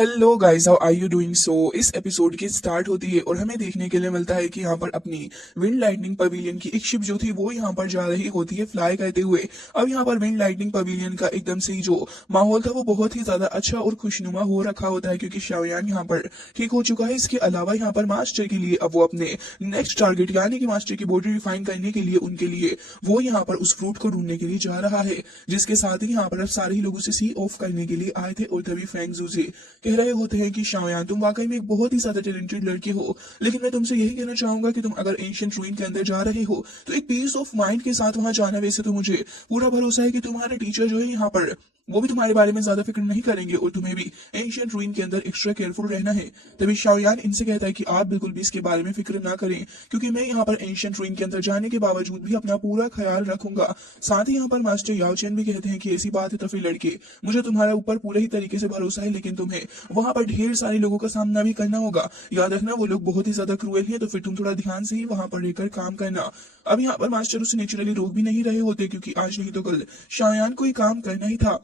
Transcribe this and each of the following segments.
Hello guys, how are you doing? So इस episode की start होती है और हमें देखने के लिए मिलता है कि यहाँ पर अपनी विंड लाइटनिंग पवेलियन की एक शिप जो थी वो यहाँ पर जा रही होती है फ्लाई करते हुए। अब यहाँ पर विंड लाइटनिंग पवेलियन का एकदम से ही जो माहौल था वो बहुत ही ज्यादा अच्छा और खुशनुमा हो रखा होता है, क्योंकि शाओयान यहाँ पर ठीक हो चुका है। इसके अलावा यहाँ पर मास्टर के लिए अब वो अपने नेक्स्ट टारगेट यानी कि मास्टर की बॉडी रिफाइन करने के लिए उनके लिए वो यहाँ पर उस फ्रूट को ढूंढने के लिए जा रहा है, जिसके साथ ही यहाँ पर अब सारे ही लोग उसे सी ऑफ करने के लिए आए थे। और तभी फ्रैंक जूजे कह रहे होते हैं कि शाओयान, तुम वाकई में एक बहुत ही ज्यादा टैलेंटेड लड़के हो, लेकिन मैं तुमसे यही कहना चाहूंगा कि तुम अगर एंशिएंट रूइन के अंदर जा रहे हो तो एक पीस ऑफ माइंड के साथ वहां जाना। वैसे तो मुझे पूरा भरोसा है कि तुम्हारे टीचर जो है यहाँ पर वो भी तुम्हारे बारे में ज्यादा फिक्र नहीं करेंगे और तुम्हें भी एंशिएंट रूइन के अंदर एक्स्ट्रा केयरफुल रहना है। तभी शाओयान इनसे कहता है कि आप बिल्कुल भी इसके बारे में फिक्र ना करें, क्योंकि मैं यहाँ पर एंशिएंट रूइन के अंदर जाने के बावजूद भी अपना पूरा ख्याल रखूंगा। साथ ही यहाँ पर मास्टर याओचेन भी कहते हैं कि ऐसी बात है तो फिर लड़के, मुझे तुम्हारे ऊपर पूरे ही तरीके से भरोसा है, लेकिन तुम्हें वहां पर ढेर सारे लोगों का सामना भी करना होगा। याद रखना वो लोग बहुत ही ज्यादा क्रूएल हैं, तो फिर तुम थोड़ा ध्यान से ही वहां पर रहकर काम करना। अब यहाँ पर मास्टर उसे नेचुरली रोक भी नहीं रहे होते, क्योंकि आज नहीं तो कल शायान को ही काम करना ही था।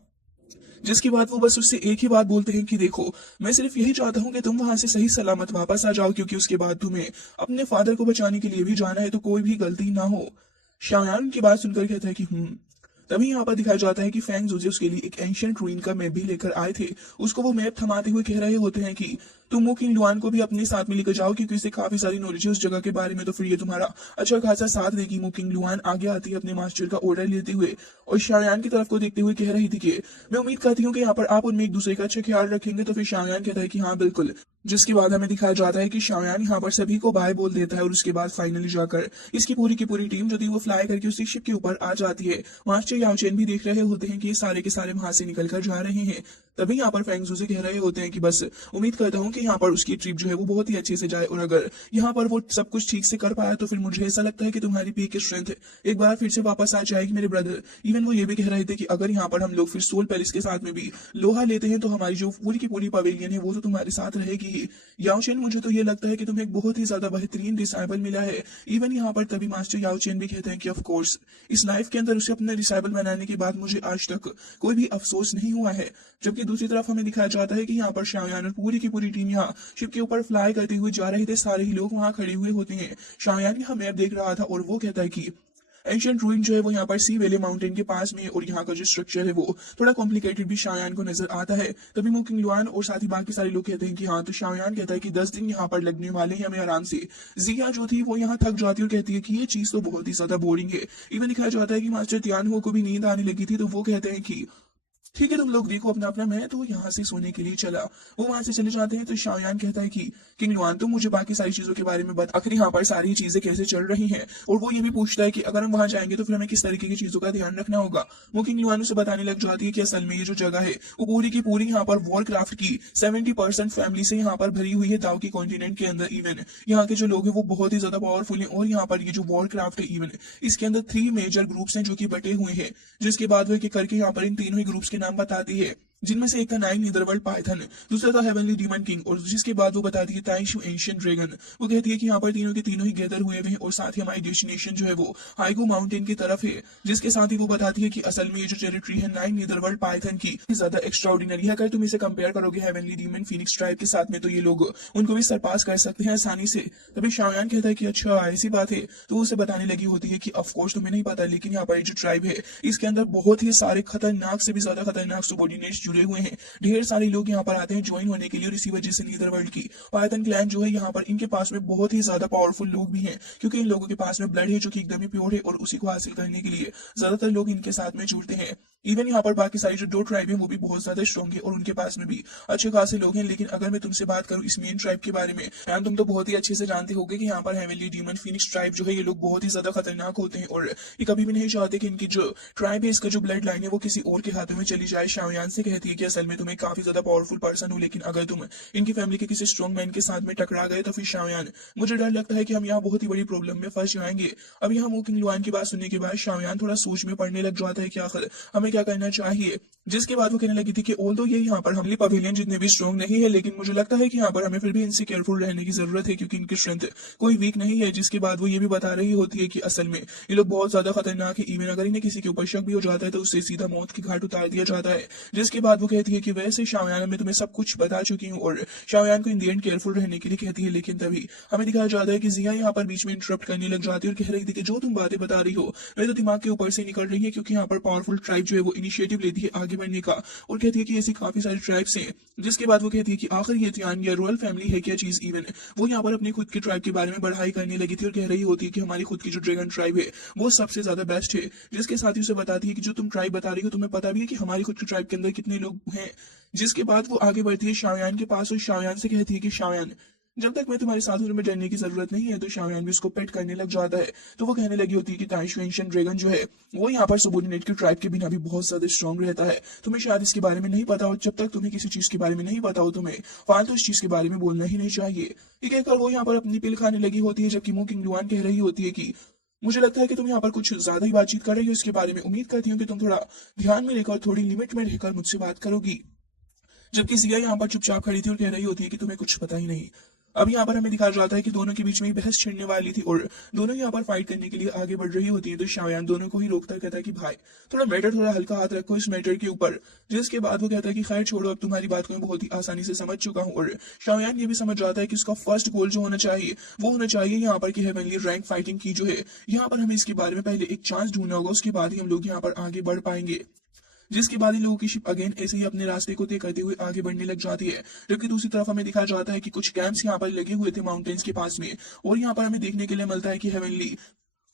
जिसके बाद वो बस उससे एक ही बात बोलते हैं कि देखो, मैं सिर्फ यही चाहता हूँ कि तुम वहां से सही सलामत वापस आ जाओ, क्योंकि उसके बाद तुम्हें अपने फादर को बचाने के लिए भी जाना है, तो कोई भी गलती ना हो। शायान की बात सुनकर कहता है कि तभी यहाँ पर दिखाया जाता है कि फैंग जोजे उसके लिए एक एंशिएंट रूइन का मैप भी लेकर आए थे। उसको वो मैप थमाते हुए कह रहे होते हैं कि तुम वो किंग लुआन को भी अपने साथ में लेकर जाओ, क्योंकि इसे काफी सारी नॉलेज है उस जगह के बारे में, तो फिर ये तुम्हारा अच्छा खासा साथ देगी। वो किंग लुआन आगे आती है अपने मास्टर का ऑर्डर लेते हुए और शायान की तरफ को देखते हुए कह रही थी कि मैं उम्मीद करती हूँ कि यहाँ पर आप उनमें एक दूसरे का अच्छा ख्याल रखेंगे। तो फिर शायान कहता है कि हाँ बिल्कुल। जिसके बाद हमें दिखाया जाता है कि शायान यहाँ पर सभी को बाय बोल देता है और उसके बाद फाइनली जाकर इसकी पूरी की पूरी टीम जो थी वो फ्लाई करके उसी शिप के ऊपर आ जाती है। मास्टर याओचेन भी देख रहे होते हैं कि ये सारे के सारे वहां से निकल कर जा रहे हैं। तभी यहाँ पर फैंग जूजे कह रहे होते हैं कि बस उम्मीद करता हूँ कि यहाँ पर उसकी ट्रिप जो है वो बहुत ही अच्छे से जाए, और अगर यहाँ पर वो सब कुछ ठीक से कर पाया तो फिर मुझे ऐसा लगता है कि तुम्हारी पी की स्ट्रेंथ एक बार फिर से वापस आ जाएगी मेरे ब्रदर। इवन वो ये भी कह रहे थे कि अगर यहाँ पर हम लोग फिर सोल पैलेस के साथ में भी लोहा लेते हैं तो हमारी जो पूरी की पूरी पवेलियन है वो तो तुम्हारे साथ रहेगी ही। याओचेन, मुझे तो ये लगता है कि तुम्हें एक बहुत ही ज्यादा बेहतरीन डिसाइबल मिला है। इवन यहाँ पर तभी मास्टर याओचेन भी कहते हैं कि ऑफ कोर्स इस लाइफ के अंदर उसे अपना डिसाइबल बनाने के बाद मुझे आज तक कोई भी अफसोस नहीं हुआ है। जबकि दूसरी तरफ हमें दिखाया जाता है कि यहाँ पर शाओयान और पूरी की पूरी टीम यहाँ शिप के ऊपर फ्लाई करते हुए जा रहे थे। सारे ही लोग वहां खड़े हुए होते हैं। शाओयान यहाँ मैप देख रहा था और वो कहता है कि एंशिएंट रूइन जो है वो यहाँ पर सी वेले माउंटेन के पास में है और यहाँ का जो स्ट्रक्चर है वो थोड़ा कॉम्प्लिकेटेड भी शाओयान को नजर आता है। तभी मुकिंग लुआन और साथ ही बाकी सारे लोग कहते हैं कि हाँ, तो शाओयान कहता है कि 10 दिन यहाँ पर लगने वाले हैं हमें आराम से। जिया जो थी वो यहाँ थक जाती है और कहती है कि ये चीज तो बहुत ही ज्यादा बोरिंग है। इवन दिखाया जाता है कि मास्टर तियान हो को भी नींद आने लगी थी, तो वो कहते हैं कि ठीक है तुम लोग देखो अपना अपना, मैं तो यहाँ से सोने के लिए चला। वो वहां से चले जाते हैं तो शाओयान कहता है कि किंग लुआन, तुम मुझे बाकी सारी चीजों के बारे में बता, आखिर यहाँ पर सारी चीजें कैसे चल रही हैं। और वो ये भी पूछता है कि अगर हम वहां जाएंगे तो फिर हमें किस तरीके की चीजों का ध्यान रखना होगा। वो किंग लुआन उसे बताने लग जाती है कि असल में ये जो जगह है वो पूरी की पूरी यहाँ पर वॉरक्राफ्ट की 70% फैमिली से यहाँ पर भरी हुई है दाव की कॉन्टिनेंट के अंदर। इवन यहाँ के जो लोग हैं वो बहुत ही ज्यादा पावरफुल हैं और यहाँ पर ये जो वॉरक्राफ्ट है इवन इसके अंदर 3 मेजर ग्रुप्स हैं जो कि बटे हुए हैं। जिसके बाद वो एक एक करके यहाँ पर इन तीनों ही ग्रुप्स के नाम बताती है, जिनमें से एक था 9 नीदरवर्ल्ड पाइथन, दूसरा था हेवनली डीमन किंग, और जिसके बाद वो बताती है ताइशु एंशिएंट ड्रैगन। वो कहती है कि यहाँ पर तीनों के तीनों ही गैदर हुए हैं और साथ ही हमारी डेस्टिनेशन जो है वो हाइगो माउंटेन की तरफ है। जिसके साथ ही वो बताती है कि असल में ये जो टेरिटरी है 9 नीदरवर्ल्ड पाइथन की ज्यादा एक्स्ट्राऑर्डिनरी है। अगर तुम इसे कंपेयर करोगे हेवनली डीमन फीनिक्स ट्राइब के साथ में तो ये लोग उनको भी सरपास कर सकते हैं आसानी से। तभी शाओयान कहता है कि अच्छा ऐसी बात है, तो उसे बताने लगी होती है कि ऑफकोर्स तुम्हें नहीं पता, लेकिन यहाँ पर जो ट्राइब है इसके अंदर बहुत ही सारे खतरनाक से भी ज्यादा खतरनाक सुबॉर्डिनेट्स जुड़े हुए हैं। ढेर सारे लोग यहाँ पर आते हैं ज्वाइन होने के लिए और इसी वजह से नीदरवर्ल्ड की पाइथन क्लैन जो है यहाँ पर इनके पास में बहुत ही ज्यादा पावरफुल लोग भी हैं, क्योंकि इन लोगों के पास में ब्लड है जो कि एकदम ही प्योर है और उसी को हासिल करने के लिए ज्यादातर लोग इनके साथ में जुड़ते हैं। इवन यहाँ पर बाकी सारी जो 2 ट्राइब है वो भी बहुत ज्यादा स्ट्रॉन्ग है और उनके पास में भी अच्छे खासे लोग हैं। लेकिन अगर मैं तुमसे बात करूँ इस मेन ट्राइब के बारे में, यार तुम तो बहुत ही अच्छे से जानते होगे कि यहाँ पर हेवनली डीमन फीनिक्स ट्राइब जो है ये लोग बहुत ही ज्यादा खतरनाक होते हैं और ये कभी भी नहीं चाहते कि इनकी जो ट्राइब है इसका जो ब्लड लाइन है वो किसी और के हाथों में चली जाए। शाओयान से कहती है कि असल में तुम्हें काफी ज्यादा पावरफुल पर्सन हो, लेकिन अगर तुम इनकी फैमिली के किसी स्ट्रॉन्ग मैन के साथ में टकरा गए तो फिर शाओयान, मुझे डर लगता है कि हम यहाँ बहुत ही बड़ी प्रॉब्लम में फंस जाएंगे। अब यहाँ मुकिंग लुआन की बात सुनने के बाद शाओयान थोड़ा सोच में पड़ने लग जाता है कि आखिर हमें क्या करना चाहिए। जिसके बाद वो कहने लगी थी कि ऑल्दो ये यहाँ पर हमली पवेलियन जितने भी स्ट्रॉन्ग नहीं है, लेकिन मुझे लगता है कि यहाँ पर हमें फिर भी इनसे केयरफुल रहने की जरूरत है, क्योंकि इनकी स्ट्रेंथ कोई वीक नहीं है। जिसके बाद वो ये भी बता रही होती है कि असल में ये लोग बहुत ज्यादा खतरनाक है। इवन अगर इन्हें किसी के ऊपर शक भी हो जाता है तो उससे सीधा मौत की घाट उतार दिया जाता है। जिसके बाद वो कहती है कि वैसे शाओयान मैं तुम्हें सब कुछ बता चुकी हूँ, और शाओयान को इन दी एंड केयरफुल रहने के लिए कहती है। लेकिन तभी हमें दिखाया जाता है कि जिया यहाँ पर बीच में इंटरप्ट करने लग जाती है और कह रही थी कि जो तुम बातें बता रही हो मेरे तो दिमाग के ऊपर से निकल रही है, क्योंकि यहाँ पर पावरफुल ट्राइब जो है वो इनिशिएटिव लेती है आगे बढ़ने का, और कहती है कि ऐसी काफी सारी ट्राइब्स हैं। जिसके बाद वो कहती है कि आखिर ये त्यान या रॉयल फैमिली है क्या चीज। इवन वो यहाँ पर अपनी खुद की ट्राइब के बारे में बढ़ाई करने लगी थी और कह रही होती है कि हमारी खुद की जो ड्रैगन ट्राइब है वो सबसे ज्यादा बेस्ट है। जिसके साथ ही उसे बताती है कि जो तुम ट्राइब बता रही हो तुम्हें पता भी है कि हमारी खुद की ट्राइब के अंदर कितने लोग हैं। जिसके बाद वो आगे बढ़ती है शाओयान के पास और शाओयान से कहती है कि शाओयान, जब तक मैं तुम्हारे साथ हूं तुम्हें डरने की जरूरत नहीं है। तो शाओयान भी उसको पेट करने लग जाता है। तो वो कहने लगी होती है कि ताइशु एंशिएंट ड्रैगन जो है वो यहाँ पर सबोर्डिनेट की ट्राइब के बिना भी बहुत ज्यादा स्ट्रांग रहता है। तुम्हें शायद इसके बारे में नहीं पता हो। जब तक तुम्हें किसी चीज के बारे में नहीं पता हो तुम्हें फालतू इस चीज के बारे में बोलना ही नहीं चाहिए। ये कहकर वो यहाँ पर अपनी पिल खाने लगी होती है, जबकि मुंह किंग लुआन कह रही होती है कि मुझे लगता है कि तुम यहाँ पर कुछ ज्यादा ही बातचीत कर रही हो इसके बारे में। उम्मीद करती हूँ कि तुम थोड़ा ध्यान में लेकर थोड़ी लिमिट में रहकर मुझसे बात करोगी। जबकि सिया यहाँ पर चुपचाप खड़ी थी और कह रही होती है कि तुम्हें कुछ पता ही नहीं। अब यहाँ पर हमें दिखाया जाता है कि दोनों के बीच में ही बहस छिड़ने वाली थी और दोनों यहाँ पर फाइट करने के लिए आगे बढ़ रही होती है। तो शाओयान दोनों को ही रोकता कहता है कि भाई थोड़ा हल्का हाथ रखो इस मैटर के ऊपर। जिसके बाद वो कहता है कि खैर छोड़ो, अब तुम्हारी बात को मैं बहुत ही आसानी से समझ चुका हूँ। और शाओयान ये भी समझ जाता है कि उसका फर्स्ट गोल जो होना चाहिए वो होना चाहिए यहाँ पर कि हेवनली रैंक फाइटिंग की जो है। यहाँ पर हमें इसके बारे में पहले एक चांस ढूंढना होगा, उसके बाद ही हम लोग यहाँ पर आगे बढ़ पाएंगे। जिसके बाद इन लोगों की शिप अगेन ऐसे ही अपने रास्ते को तय करते हुए आगे बढ़ने लग जाती है। जबकि दूसरी तरफ हमें दिखाया जाता है कि कुछ कैंप्स यहाँ पर लगे हुए थे माउंटेन्स के पास में, और यहाँ पर हमें देखने के लिए मिलता है कि हेवनली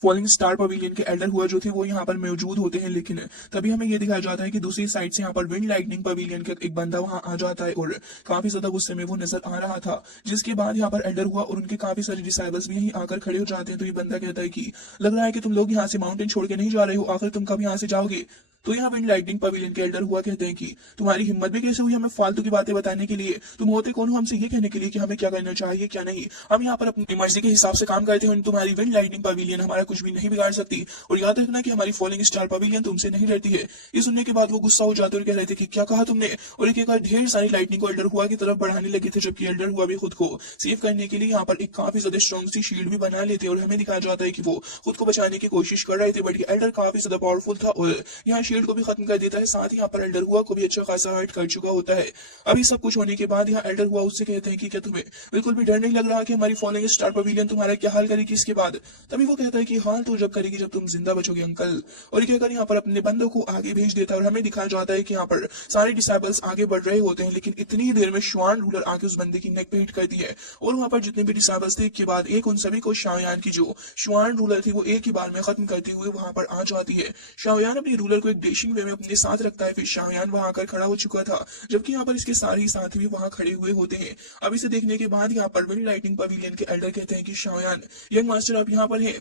फॉलिंग स्टार पवेलियन के एल्डर हुआ जो थे वो यहाँ पर मौजूद होते हैं। लेकिन तभी हमें ये दिखाया जाता है कि दूसरी साइड से यहाँ पर विंड लाइटनिंग पवेलियन का एक बंदा वहां आ जाता है और काफी ज्यादा गुस्से में वो नजर आ रहा था। जिसके बाद यहाँ पर एल्डर हुआ और उनके काफी सारे डिसाइबल्स भी यहीं आकर खड़े हो जाते हैं। तो ये बंदा कहता है कि लग रहा है कि तुम लोग यहाँ से माउंटेन छोड़ के नहीं जा रहे हो, आखिर तुम कब यहाँ से जाओगे। तो यहाँ विंड लाइटनिंग पवेलियन के एल्डर हुआ कहते हैं कि तुम्हारी हिम्मत भी कैसे हुई हमें फालतू की बातें बताने के लिए। तुम होते कौन हो हमसे ये कहने के लिए कि हमें क्या करना चाहिए क्या नहीं। हम यहाँ पर अपनी मर्जी के हिसाब से काम करते हैं। तुम्हारी विंड लाइटनिंग पवेलियन हमारा कुछ भी नहीं बिगाड़ सकती, और याद रखना कि हमारी फॉलिंग स्टार पवेलियन तुमसे नहीं डरती है। ये सुनने के बाद वो गुस्सा हो जाते और कह रहे थे कि क्या कहा तुमने, और एक ढेर सारी लाइटनिंग को एल्डर हुआ की तरफ बढ़ाने लगे थे। जबकि एल्डर हुआ भी खुद को सेव करने के लिए यहाँ पर एक काफी ज्यादा स्ट्रॉन्ग सी शील्ड भी बना लेते और हमें दिखाया जाता है कि वो खुद को बचाने की कोशिश कर रहे थे। बट एल्डर काफी ज्यादा पावरफुल था और यहाँ शील्ड को भी खत्म कर देता है। साथ ही यहाँ पर एल्डर हुआ को भी अच्छा खासा हर्ट कर चुका होता है। अभी सब कुछ होने के बाद यहाँ एल्डर हुआ उससे कहते हैं कि क्या तुम्हें बिल्कुल भी डर नहीं लग रहा कि हमारी फॉलोइंग स्टार पवेलियन तुम्हारा क्या हाल करेगी इसके बाद। तभी वो कहता है कि हाल तो जब करेगी जब तुम जिंदा बचोगे अंकल। और ये कहकर यहाँ पर अपने बंदों को आगे भेज देता है और हमें दिखाया जाता है कि यहाँ पर सारे डिसाइबल्स आगे बढ़ रहे होते हैं। लेकिन इतनी ही देर में श्वान रूलर आके उस बंदे की नेक पे हिट कर दी है और वहां पर जितने भी डिसाइबल्स थे के बाद एक उन सभी को शाओयान की जो श्वान रूलर थी वो एक ही बार में खत्म करते हुए वहां पर आ जाती है। शाओयान अपने रूलर को एक डेशिंग वे में अपने साथ रखता है। फिर शाओयान वहां आकर खड़ा हो चुका था, जबकि यहाँ पर इसके सारे ही साथी भी वहां खड़े हुए होते हैं। अब इसे देखने के बाद यहाँ पर विंड लाइटनिंग पवेलियन के एल्डर कहते हैं कि शाओयान यंग मास्टर आप यहाँ पर है।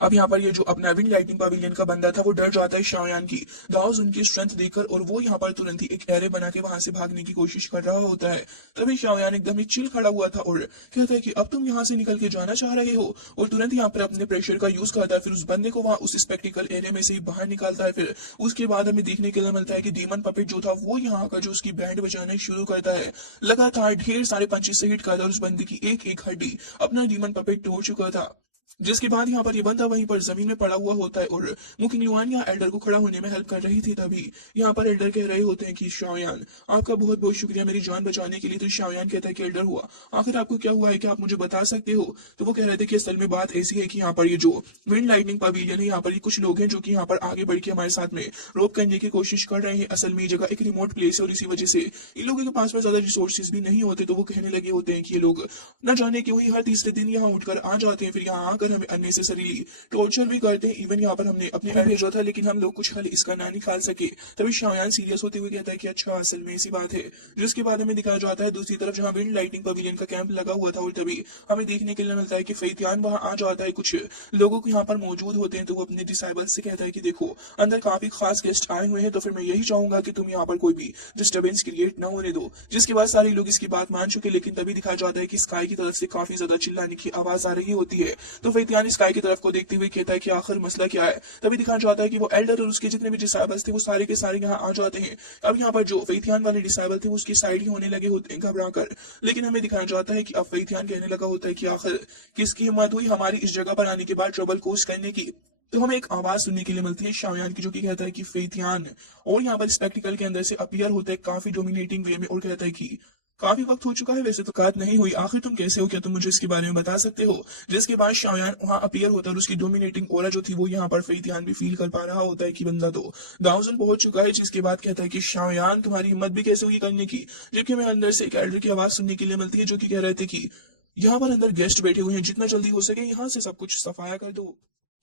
अब यहाँ पर ये जो अपना विंड लाइटनिंग पवेलियन का बंदा था वो डर जाता है शाओयान की दाऊज उनकी स्ट्रेंथ देखकर, और वो यहाँ पर तुरंत ही एक एरे बना के वहां से भागने की कोशिश कर रहा होता है। तभी शाओयान एकदम ही चिल खड़ा हुआ था और कहता है कि अब तुम यहाँ से निकल के जाना चाह रहे हो, और तुरंत यहाँ पर अपने प्रेशर का यूज करता है। फिर उस बंदे को वहां उस स्पेक्टिकल एरिया में से ही बाहर निकालता है। फिर उसके बाद हमें देखने के लिए मिलता है कि डीमन पपेट जो था वो यहाँ का जो उसकी बैंड बजाना शुरू करता है। लगातार ढेर सारे पंचेस से हिट करता है और उस बंदे की एक एक हड्डी अपना डीमन पपेट तोड़ चुका था। जिसके बाद यहाँ पर ये बंदा वहीं पर जमीन में पड़ा हुआ होता है और मुकिंग लुआन यहाँ एल्डर को खड़ा होने में हेल्प कर रही थी। तभी यहाँ पर एल्डर कह रहे होते हैं कि शाओयान आपका बहुत बहुत शुक्रिया मेरी जान बचाने के लिए। तो शाओयान कहता है कि एल्डर हुआ आखिर आपको क्या हुआ है, क्या आप मुझे बता सकते हो। तो वो कह रहे थे कि असल में बात ऐसी है कि यहाँ पर ये जो विंड लाइटनिंग पवेलियन है यहाँ पर ये कुछ लोग हैं जो कि यहाँ पर आगे बढ़ के हमारे साथ में रोक करने की कोशिश कर रहे हैं। असल में ये जगह एक रिमोट प्लेस है और इसी वजह से इन लोगों के पास में ज्यादा रिसोर्सेज भी नहीं होते। तो वो कहने लगे होते हैं कि ये लोग न जाने क्यों ही हर तीसरे दिन यहाँ उठकर आ जाते हैं, फिर यहाँ आकर हमें अननेसेसरी टॉर्चर भी करते हैं। इवन यहाँ पर हमने अपने भेजा था लेकिन हम लोग कुछ हल इसका ना निकाल सके। तभी शाओयान सीरियस होते हुए कहता है कि अच्छा असल में ऐसी बात है। जिसके बाद हमें दिखाया जाता है दूसरी तरफ जहाँ विंड लाइटनिंग पवेलियन का कैंप लगा हुआ था और तभी हमें देखने के लिए मिलता है कि फैतियान वहां आ जाता है। कुछ लोगों को यहाँ पर मौजूद होते हैं तो वो अपने डिसाइबल्स से कहता है कि देखो अंदर काफी खास गेस्ट आए हुए हैं, तो फिर मैं यही चाहूंगा कि तुम यहाँ पर कोई भी डिस्टर्बेंस क्रिएट ना होने दो। जिसके बाद सारे लोग इसकी बात मान चुके, लेकिन तभी दिखाया जाता है कि स्काई की तरफ से काफी ज्यादा चिल्लाने की आवाज आ रही होती है। तो फैतियान स्काई की तरफ को देखते हुए कहता है कि आखिर मसला क्या है। तभी दिखाया जाता है कि वो एल्डर और उसके जितने भी डिसाइबल्स थे वो सारे के सारे यहाँ आ जाते हैं। अब यहाँ पर जो फैतियान वाले डिसाइबल थे वो उसकी साइड ही होने लगे होते हैं घबरा कर। लेकिन हमें दिखाया जाता है कि अब फैतियान कहने लगा होता है कि आखिर किसकी हिम्मत हुई हमारी इस जगह पर आने के बाद ट्रबल कोज करने की। तो हमें एक आवाज सुनने के लिए मिलती है शाओयान की, जो कि कहता है कि फेतियान, और यहाँ पर स्पेक्टिकल के अंदर से अपीयर होता है काफी डोमिनेटिंग वे में और कहता है कि काफी वक्त हो चुका है, वैसे तो बात नहीं हुई, आखिर तुम कैसे हो, क्या तुम मुझे इसके बारे में बता सकते हो। जिसके बाद शाओयान वहां अपीयर होता है और उसकी डोमिनेटिंग ओरा जो थी वो यहाँ पर फेतियान भी फील कर पा रहा होता है कि बंदा तो दाउजन पहुंच चुका है। जिसके बाद कहता है कि शाओयान तुम्हारी हिम्मत भी कैसे हुई करने की। जबकि हमें अंदर से एक एल्डर की आवाज सुनने के लिए मिलती है, जो कि कह रहे थे कि यहाँ पर अंदर गेस्ट बैठे हुए हैं, जितना जल्दी हो सके यहाँ से सब कुछ सफाया कर दो।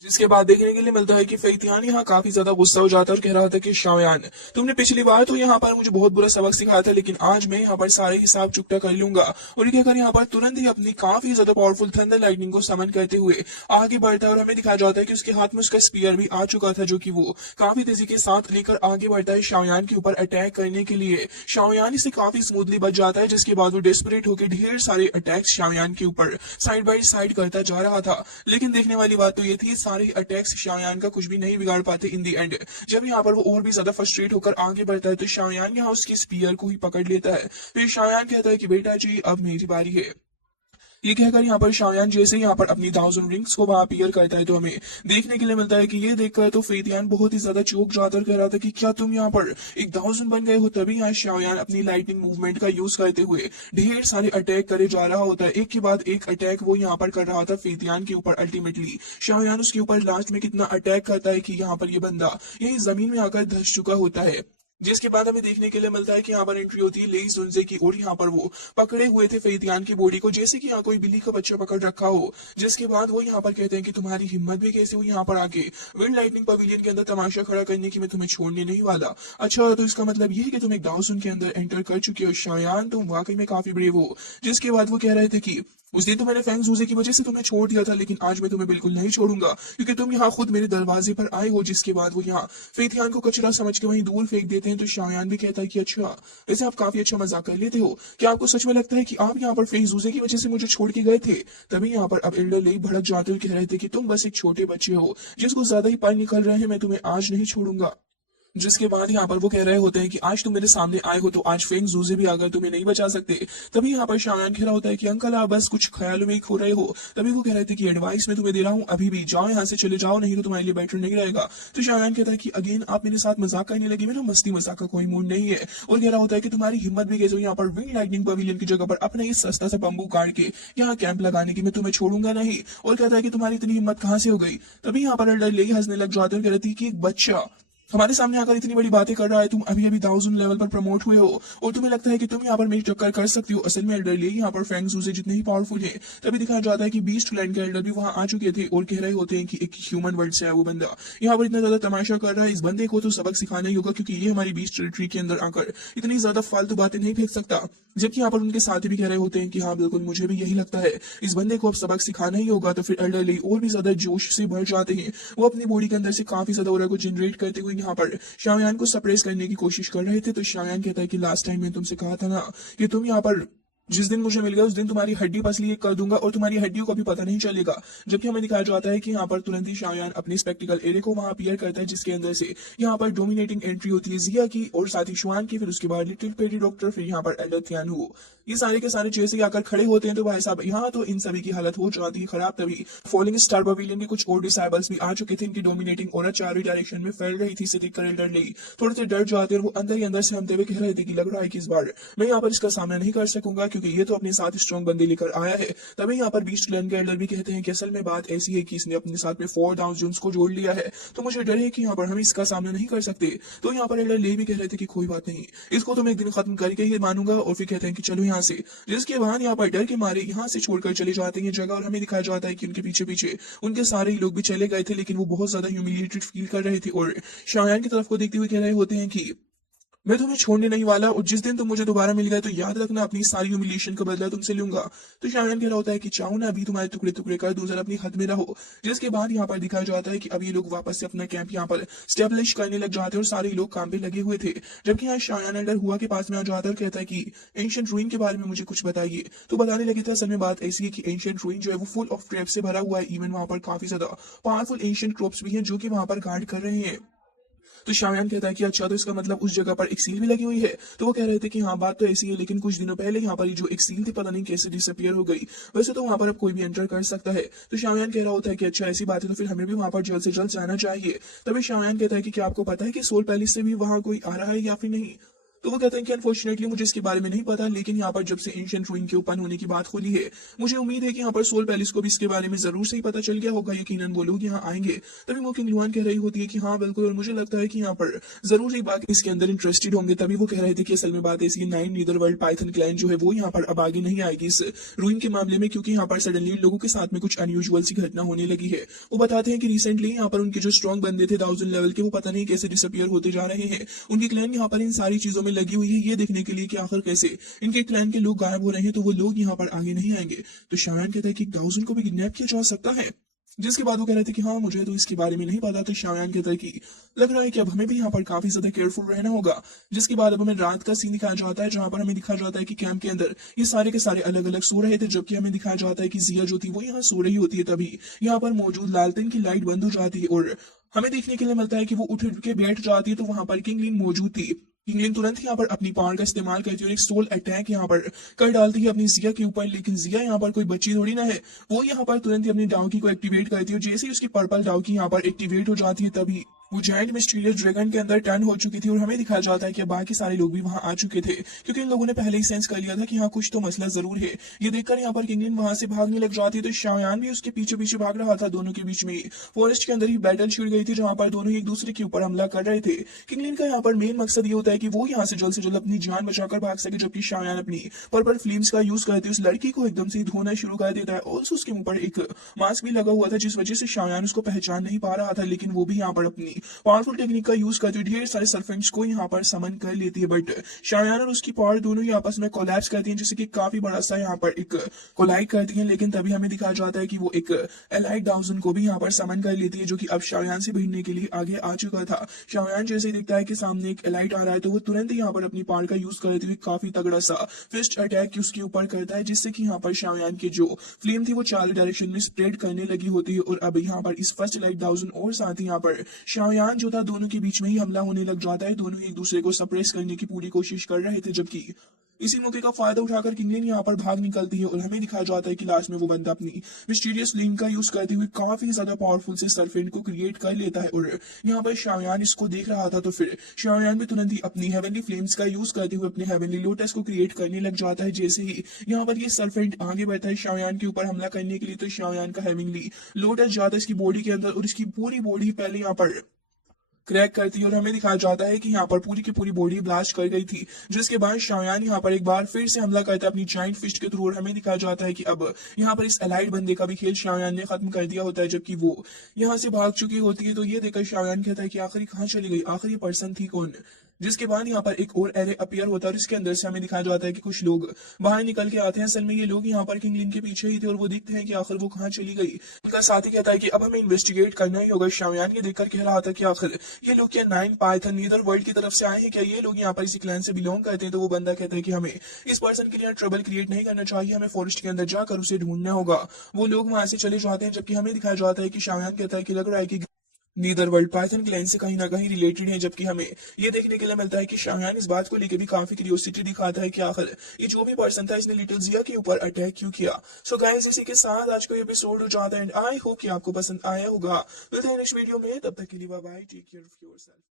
जिसके बाद देखने के लिए मिलता है कि फेतियान यहाँ काफी ज्यादा गुस्सा हो जाता है और कह रहा था कि शाओयान, तुमने पिछली बार तो यहाँ पर मुझे बहुत बुरा सबक सिखाया था, लेकिन आज मैं यहाँ पर सारे हिसाब चुकता कर लूंगा। और ये कहकर यहाँ पर तुरंत ही अपनी काफी ज्यादा पावरफुल थंडर लाइटनिंग को समन करते हुए आगे बढ़ता है और हमें दिखाया जाता है कि उसके हाथ में उसका स्पीयर भी आ चुका था, जो कि वो काफी तेजी के साथ लेकर आगे बढ़ता है शाओयान के ऊपर अटैक करने के लिए। शाओयान इसे काफी स्मूथली बच जाता है, जिसके बाद वो डेस्परेट होकर ढेर सारे अटैक्स शाओयान के ऊपर साइड बाय साइड करता जा रहा था। लेकिन देखने वाली बात तो ये थी, सारे अटैक्स शाओयान का कुछ भी नहीं बिगाड़ पाते इन दी एंड। जब यहाँ पर वो और भी ज्यादा फ्रस्ट्रेट होकर आगे बढ़ता है तो शाओयान यहाँ उसकी स्पीयर को ही पकड़ लेता है। फिर शाओयान कहता है कि बेटा जी अब मेरी बारी है। ये कहकर यहाँ पर शाओयान जैसे ही यहाँ पर अपनी 1000 रिंग्स को वहां अपीयर करता है तो हमें देखने के लिए मिलता है कि ये देखकर तो फेतियान बहुत ही ज्यादा चौंक जाता और कह रहा था कि क्या तुम यहाँ पर एक 1000 बन गए हो। तभी यहाँ शाओयान अपनी लाइटनिंग मूवमेंट का यूज करते हुए ढेर सारे अटैक करे जा रहा होता है। एक के बाद एक अटैक वो यहाँ पर कर रहा था फेतियान के ऊपर। अल्टीमेटली शाओयान उसके ऊपर लास्ट में कितना अटैक करता है कि यहाँ पर ये बंदा यही जमीन में आकर धस चुका होता है। जिसके बाद हमें देखने के लिए मिलता है कि यहाँ पर एंट्री होती है लेई जुनजे की, और यहाँ पर वो पकड़े हुए थे फेतियान की बॉडी को, जैसे कि यहाँ कोई बिल्ली का बच्चा पकड़ रखा हो। जिसके बाद वो यहाँ पर कहते हैं कि तुम्हारी हिम्मत भी कैसे हुई यहाँ पर आके विंड लाइटनिंग पवेलियन के अंदर तमाशा खड़ा करने की, मैं तुम्हें छोड़ने नहीं वाला। अच्छा तो इसका मतलब ये है कि तुम एक दाउसन के अंदर एंटर कर चुके हो शायान, तुम वाकई में काफी ब्रेव हो। जिसके बाद वो कह रहे थे कि उस दिन तो मैंने फैंग जूजे की वजह से तुम्हें छोड़ दिया था, लेकिन आज मैं तुम्हें बिल्कुल नहीं छोड़ूंगा क्योंकि तुम यहाँ खुद मेरे दरवाजे पर आए हो। जिसके बाद वो यहाँ फेतियान को कचरा समझ के वहीं दूर फेंक देते हैं। तो शायान भी कहता है कि अच्छा वैसे आप काफी अच्छा मजाक कर लेते हो, क्या आपको सच में लगता है कि आप यहाँ पर फैंग जूजे की वजह से मुझे छोड़ के गए थे। तभी यहाँ पर अब एल्डर लेई भड़क जाते हुए कह रहे थे कि तुम बस एक छोटे बच्चे हो जिसको ज्यादा ही पानी निकल रहे हैं, मैं तुम्हें आज नहीं छोड़ूंगा। जिसके बाद यहाँ पर वो कह रहे होते हैं कि आज तुम मेरे सामने आए हो तो आज फेंग जूजे भी आकर तुम्हें नहीं बचा सकते। तभी यहाँ पर शायान कह रहा होता है कि अंकल आप बस कुछ ख्यालों में ही खो रहे हो। तभी वो कह रहे थे कि एडवाइस मैं तुम्हें दे रहा हूँ, अभी भी जाओ यहाँ से, चले जाओ, नहीं तो तुम्हारे लिए बेटर नहीं रहेगा। तो शायान कहता है कि अगेन आप मेरे साथ मजाक करने लगे, मेरा मस्ती मजाक का कोई मूड नहीं है। और कह रहा होता है कि तुम्हारी हिम्मत भी कैसे हुई यहाँ पर विंड लाइटनिंग पवेलियन की जगह पर अपना ये सस्ता सा बम्बू काट के यहाँ कैंप लगाने की, मैं तुम्हें छोड़ूंगा नहीं। और कहता है कि तुम्हारी इतनी हिम्मत कहाँ से हो गई। तभी यहाँ पर एल्डर लेई हंसने लग जाते हैं और कहती है कि एक बच्चा हमारे सामने आकर इतनी बड़ी बातें कर रहा है, तुम अभी अभी 1000 लेवल पर प्रमोट हुए हो और तुम्हें लगता है कि तुम यहाँ पर मेरी टक्कर कर सकती हो। असल में एल्डर ले यहाँ पर फैंग जूजे जितने ही पावरफुल है। तभी दिखाया जाता है कि बीस्ट लैंड के एल्डर भी वहां आ चुके थे और कह रहे होते हैं कि एक ह्यूमन वर्ल्ड से है वो बंदा, यहाँ पर इतना ज्यादा तमाशा कर रहा है, इस बंदे को तो सबक सिखाना ही होगा क्योंकि ये हमारी बीस्ट टेरिटरी के अंदर आकर इतनी ज्यादा फालतू बातें नहीं फेंक सकता। जबकि यहाँ पर उनके साथी भी कह रहे होते हैं कि हाँ बिल्कुल मुझे भी यही लगता है, इस बंदे को अब सबक सिखाना ही होगा। तो फिर एल्डर ले और भी ज्यादा जोश से भर जाते हैं। वो अपनी बॉडी के अंदर से काफी ज्यादा ऑरा को जनरेट करते हुए यहाँ पर शाओयान को सप्रेस करने की कोशिश कर रहे थे। तो शाओयान कहता है कि लास्ट टाइम मैं तुमसे कहा था ना कि तुम यहाँ पर जिस दिन मुझे मिल गया उस दिन तुम्हारी हड्डी पसली एक कर दूंगा और तुम्हारी हड्डियों को भी पता नहीं चलेगा। जबकि हमें दिखाया जाता है कि यहाँ पर तुरंत ही शाओयान अपने स्पेक्टिकल एरिया को वहां अपीयर करता है, जिसके अंदर से यहाँ पर डोमिनेटिंग एंट्री होती है जिया की और साथ ही शुआन की, फिर उसके बाद लिटिल पेरी डॉक्टर, फिर यहाँ पर एल्डर थियान। ये सारे के सारे जैसे आकर खड़े होते हैं तो भाई साहब यहाँ तो इन सभी की हालत हो जाती है खराब। तभी फॉलिंग स्टार पवेलियन के कुछ और डिसाइबल्स भी आ चुके थे, इनकी डोमिनेटिंग और चारों डायरेक्शन में फैल रही थी। इसे देखकर एल्डर ले थोड़े से डर जाते और वो अंदर ही अंदर से हमते हुए कह रहे थे कि लग रहा है कि इस बार मैं यहाँ पर इसका सामना नहीं कर सकूंगा क्योंकि ये तो अपने साथ स्ट्रॉन्ग बंदे लेकर आया है। तभी यहाँ पर बीस्ट क्लैन के एल्डर भी कहते हैं कि असल में बात ऐसी है कि इसने अपने साथ में 4000 को जोड़ लिया है, तो मुझे डर है कि यहाँ पर हम इसका सामना नहीं कर सकते। तो यहाँ पर एल्डर ले भी कह रहे थे कि कोई बात नहीं, इसको तो मैं एक दिन खत्म करके ही मानूंगा। और फिर कहते हैं कि चलो यहाँ से, जिसके बाद यहाँ पर डर के मारे यहाँ से छोड़कर चले जाते हैं जगह। और हमें दिखाया जाता है कि उनके पीछे पीछे उनके सारे ही लोग भी चले गए थे, लेकिन वो बहुत ज्यादा ह्यूमिलिएटेड फील कर रहे थे और शायान की तरफ को देखते हुए कह रहे होते हैं कि मैं तुम्हें छोड़ने नहीं वाला और जिस दिन तुम मुझे दोबारा मिल गए तो याद रखना अपनी सारी ह्यूमिलिएशन का बदला तुमसे लूंगा। तो शायान कह रहा होता है कि चाहूं ना अभी तुम्हारे टुकड़े टुकड़े कर दूं, जरा अपनी हद में रहो। जिसके बाद यहाँ पर दिखाया जाता है कि अब ये लोग वापस से अपना कैंप यहाँ पर स्टेब्लिश करने लग जाते हैं और सारे लोग काम पे लगे हुए थे। जबकि यहाँ शायान एल्डर हुआ के पास में आ जाता है और कहता है कि एंशिएंट रूइन के बारे में मुझे कुछ बताइए। तो बताने लगे थे असल में बात ऐसी है कि एंशिएंट रूइन जो है वो फुल ऑफ ट्रैप से भरा हुआ है। इवन वहां पर काफी ज्यादा पावरफुल एंशिएंट क्रॉप्स भी हैं जो कि वहां पर गार्ड कर रहे हैं। तो शाओयान कहता है कि अच्छा, तो इसका मतलब उस जगह पर एक सील भी लगी हुई है। तो वो कह रहे थे कि हाँ, बात तो ऐसी है, लेकिन कुछ दिनों पहले यहाँ पर ये जो एक सील थी पता नहीं कैसे डिसअपियर हो गई। वैसे तो वहां पर अब कोई भी एंटर कर सकता है। तो शाओयान कह रहा होता है कि अच्छा, ऐसी बात है तो फिर हमें भी वहां पर जल्द से जल्द जाना चाहिए। तभी शाओयान कहता है कि क्या आपको पता है कि सोल पैलेस से भी वहां कोई आ रहा है या फिर नहीं? तो वो कहते हैं कि अनफॉर्चुनेटली मुझे इसके बारे में नहीं पता, लेकिन यहाँ पर जब से एंशिएंट रूइन के ओपन होने की बात खुली है, मुझे उम्मीद है कि यहाँ पर सोल पैलेस को भी इसके बारे में जरूर से ही पता चल गया होगा। यकीनन वो लोग यहाँ आएंगे। तभी मोकिंग लुआन कह रही होती है कि हाँ बिल्कुल, और मुझे लगता है कि यहाँ पर जरूर ही बाकी इसके अंदर इंटरेस्टेड होंगे। तभी वो कह रहे थे कि असल में बात ऐसी है, nine neither world Python clan जो है वो यहाँ पर अब आगे नहीं आएगी इस रूइन के मामले में, क्योंकि यहाँ पर सडनली लोगों के साथ में कुछ अनयूजुअल सी घटना होने लगी है। वो बताते हैं कि रिसेंटली यहाँ पर उनके जो स्ट्रॉन्ग बंदे थे 1000 लेवल के, वो पता नहीं कैसे डिसअपियर होते जा रहे हैं। उनकी क्लैन यहाँ पर इन सारी चीजों में लगी हुई है ये देखने के लिए कि आखिर कैसे इनके क्लैन के लोग गायब हो रहे हैं, तो वो लोग यहाँ पर आगे नहीं आएंगे। तो शाओयान कहता है कि 1000 को भी किडनैप किया जा सकता है, जिसके बाद वो कह रहे थे कि हाँ, मुझे तो इसके बारे में नहीं पता। तो शाओयान कहता है कि लग रहा है कि अब हमें भी यहाँ पर काफी ज्यादा केयरफुल रहना होगा। जिसके बाद अब हमें रात का सीन दिखाया जाता है, जहां पर हमें दिखाया जाता है कि कैंप के अंदर ये सारे के सारे अलग अलग सो रहे थे, जबकि हमें दिखाया जाता है कि जिया जो थी वो यहाँ सो रही होती है। तभी यहाँ पर मौजूद लालटेन की लाइट बंद हो जाती है और हमें देखने के लिए मिलता है कि वो उठ उठ के बैठ जाती है। तो वहां पर किंगलिन मौजूद थी। किंगलिन तुरंत यहाँ पर अपनी पावर का इस्तेमाल करती है और एक सोल अटैक यहाँ पर कर डालती है अपनी जिया के ऊपर। लेकिन जिया यहाँ पर कोई बच्ची थोड़ी ना है, वो यहाँ पर तुरंत ही अपनी डाउकी को एक्टिवेट करती है। जैसे ही उसकी पर्पल डाउकी यहाँ पर एक्टिवेट हो जाती है, तभी वो जायंट मिस्टीरियस ड्रैगन के अंदर टर्न हो चुकी थी और हमें दिखाया जाता है कि बाकी सारे लोग भी वहां आ चुके थे, क्योंकि इन लोगों ने पहले ही सेंस कर लिया था कि हाँ, कुछ तो मसला जरूर है। ये देखकर यहाँ पर किंगलिन वहां से भागने लग जाती है, तो शाओयान भी उसके पीछे पीछे भाग रहा था। दोनों के बीच में फॉरेस्ट के अंदर ही बैटल छिड़ गई थी, जहां पर दोनों एक दूसरे के ऊपर हमला कर रहे थे। किंगलिन का यहाँ पर मेन मकसद ये होता है कि वो यहाँ से जल्द अपनी जान बचाकर भाग सके, जबकि शाओयान अपनी पर्पल फ्लेम्स का यूज करते उस लड़की को एकदम से धोना शुरू कर देता है। और उसके मुंह पर एक मास्क भी लगा हुआ था, जिस वजह से शाओयान उसको पहचान नहीं पा रहा था। लेकिन वो भी यहाँ पर अपनी पावरफुल टेक्निक का यूज करती हुई ढेर सारे सर्फेंट्स को यहाँ पर समन कर लेती है। बट शाओयान और उसकी पावर दोनों ही आपस में कोलैप्स करती हैं, जिससे कि काफी बड़ा सा यहाँ पर एक कोलाइड करती हैं। लेकिन तभी हमें दिखाया जाता है कि वो एक एलाइड 1000 को भी यहाँ पर समन कर लेती है, जो कि अब शाओयान से भिड़ने के लिए आगे आ चुका था। शाओयान जैसे ही देखता है कि सामने एक एलाइड आ रहा है, तो वो तुरंत ही यहाँ पर अपनी पावर का यूज करते हुए काफी तगड़ा सा फिस्ट अटैक उसके ऊपर करता है, जिससे कि यहाँ पर शाओयान की जो फ्लेम थी वो चारों डायरेक्शन में स्प्रेड करने लगी होती है। और अब यहाँ पर इस फर्स्ट लाइट 1000 और साथ ही यहाँ पर शाओयान जो था, दोनों के बीच में ही हमला होने लग जाता है। दोनों एक दूसरे को सप्रेस करने की पूरी कोशिश कर रहे थे, जबकि इसी मौके का फायदा उठाकर किंगलिन यहाँ पर भाग निकलती है और हमें दिखाया जाता है कि लास्ट में वो बंदा अपनी मिस्टीरियस फ्लेम का यूज करते हुए काफी ज्यादा पावरफुल से सर्फेंट को क्रिएट कर लेता है। और यहाँ पर शाओयान इसको देख रहा था, तो फिर शाओयान भी तुरंत ही अपनी हेवनली फ्लेम्स का यूज करते हुए अपने हेवनली लोटस को क्रिएट करने लग जाता है। जैसे ही यहाँ पर ये सर्फेंट आगे बढ़ता है शाओयान के ऊपर हमला करने के लिए, तो शाओयान का हेवनली लोटस जाता है इसकी बॉडी के अंदर और इसकी पूरी बॉडी पहले यहाँ पर क्रैक करती है। और हमें दिखाया जाता है कि यहाँ पर पूरी की पूरी बॉडी ब्लास्ट कर गई थी, जिसके बाद शाओयान यहाँ पर एक बार फिर से हमला करता है अपनी जाइंट फिस्ट के थ्रू। और हमें दिखाया जाता है कि अब यहाँ पर इस एलाइड बंदे का भी खेल शाओयान ने खत्म कर दिया होता है, जबकि वो यहाँ से भाग चुकी होती है। तो ये देखकर शाओयान कहता है कि आखिर कहाँ चली गई, आखिर ये पर्सन थी कौन। जिसके बाद यहाँ पर एक और एरे अपीयर होता है और इसके अंदर से हमें दिखाया जाता है कि कुछ लोग बाहर निकल के आते हैं। असल में ये लोग यहाँ पर किंगलिन के पीछे ही थे और वो दिखते हैं कि आखिर वो कहाँ चली गई। उनका साथी कहता है कि अब हमें इन्वेस्टिगेट करना ही होगा। शाओयान ये देखकर कह रहा था कि आखिर ये लोग क्या नाइन पाइथन नीदर वर्ल्ड की तरफ से आए हैं, क्या ये लोग यहाँ पर इसी क्लैन से बिलोंग करते हैं। तो वो बंदा कहता है कि हमें इस पर्सन के लिए ट्रबल क्रिएट नहीं करना चाहिए, हमें फॉरेस्ट के अंदर जाकर उसे ढूंढना होगा। वो लोग वहां से चले जाते हैं, जबकि हमें दिखाया जाता है कि शाओयान कहता है कि लग रहा है कि नीदर वर्ल्ड पाइथन क्लैन से कहीं ना कहीं रिलेटेड है। जबकि हमें ये देखने के लिए मिलता है कि शाओयान इस बात को लेकर भी काफी क्यूरियोसिटी दिखाता है कि आखिर ये जो भी पर्सन था इसने लिटिल जिया के ऊपर अटैक क्यों किया। सो गाइस, इसी के साथ आज का एपिसोड हो जाता है एंड आई होप कि आपको पसंद आया होगा। मिलते हैं नेक्स्ट वीडियो में, तब तक के लिए bye bye, take care of yourself.